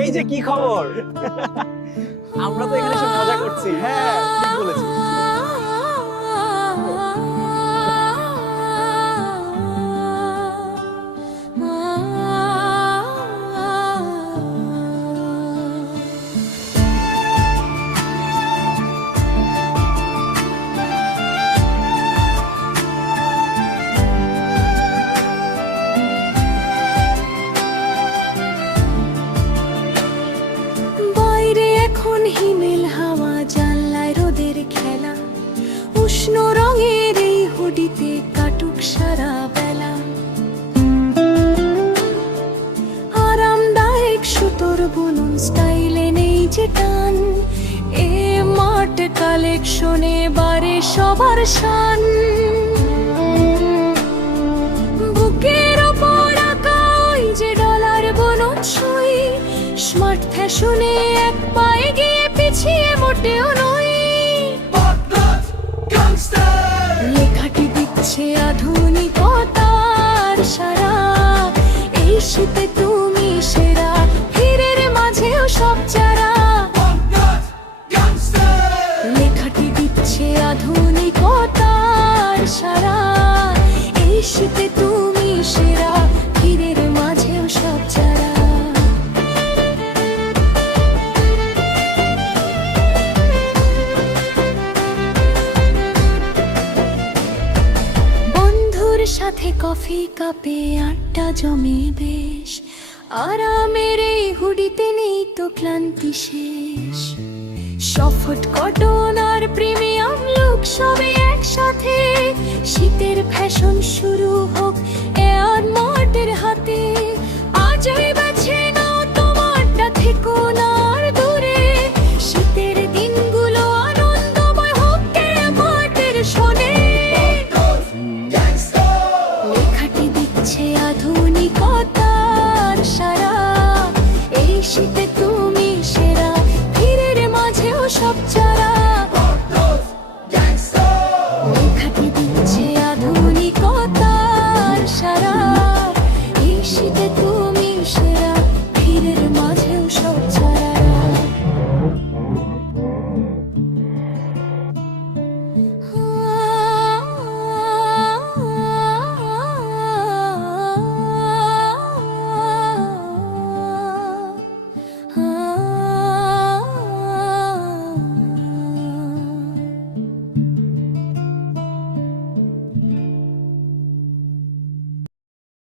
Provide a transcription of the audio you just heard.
এই যে কি খবর? আমরা তো এখানে এসে মজা করছি। হ্যাঁ, ঠিক বলেছিস। বাইরে এখন হিমেল হাওয়া, জানলায় রোদের খেলা, উষ্ণ রঙের এই হুডিতে কাটুক সারা বেলা। আরামদায়ক সুতোর বুনন স্টাইলে নেই যে টান, এ মাঠ কালেকশনে বারে সবার শান। বুকের ওপর আঁকা ওই যে ডলার বুনন সই, স্মার্ট ফ্যাশনে এক পায়ে গিয়ে পিছিয়ে মোটেও নই। লেখাটি দিচ্ছে আধুনিকতার সারা, এই শীতে তুমি সেরা, ভিড়ের মাঝেও সব যারা। লেখাটি দিচ্ছে আধুনিকতার সারা, এই শীতে তুমি সেরা, ভিড়ের মাঝেও সব যারা। বন্ধুর সাথে কফি কাপে আড্ডা জমে বেশ, আরামের এই হুডিতে নেই তো ক্লান্তি শেষ। সফট কটন আর প্রিমিয়াম লুক সবে একসাথে, শীতের ফ্যাশন শুরু হোক এয়ার মার্টের হাতে। আজই